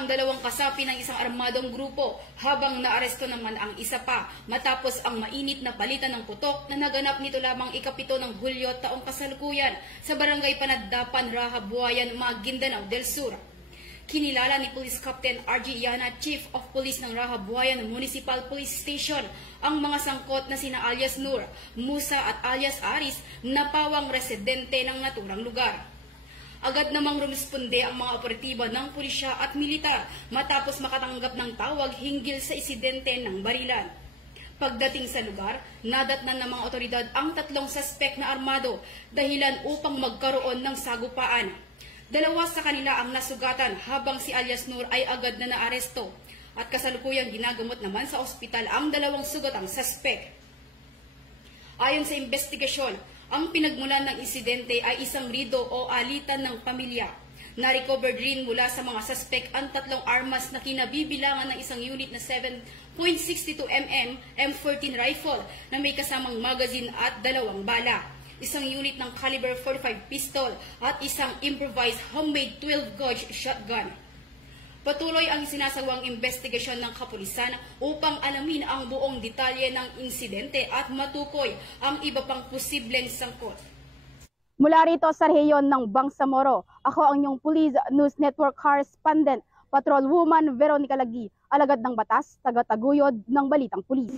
ang dalawang kasapi ng isang armadong grupo habang naaresto naman ang isa pa matapos ang mainit na palitan ng putok na naganap nito lamang ika-7 ng Hulyo taong kasalukuyan sa Barangay Panagdapan, Rahabuayan, Maguindanao del Sur. Kinilala ni Police Captain R.G. Yana, Chief of Police ng Rahabuayan Municipal Police Station, ang mga sangkot na sina alias Nur, Musa at alias Aris na pawang residente ng naturang lugar. Agad namang rumisponde ang mga operatiba ng pulisya at militar matapos makatanggap ng tawag hinggil sa insidente ng barilan. Pagdating sa lugar, nadatnan ng mga otoridad ang 3 suspek na armado dahilan upang magkaroon ng sagupaan. 2 sa kanila ang nasugatan habang si alias Nur ay agad na naaresto at kasalukuyang ginagamot naman sa ospital ang 2 sugatang suspek. Ayon sa investigasyon, ang pinagmulan ng insidente ay isang rido o alitan ng pamilya. Na-recovered rin mula sa mga suspek ang 3 armas na kinabibilangan ng isang unit na 7.62 mm M14 rifle na may kasamang magazine at 2 bala, isang unit ng caliber 45 pistol at isang improvised homemade 12-gauge shotgun. Patuloy ang sinasawang investigasyon ng kapulisan upang alamin ang buong detalye ng insidente at matukoy ang iba pang posibleng sangkot. Mula rito sa rehiyon ng Bangsamoro, ako ang inyong Police News Network Correspondent, Patrolwoman Veronica Lagi, alagad ng batas, taga-taguyod ng Balitang Pulis.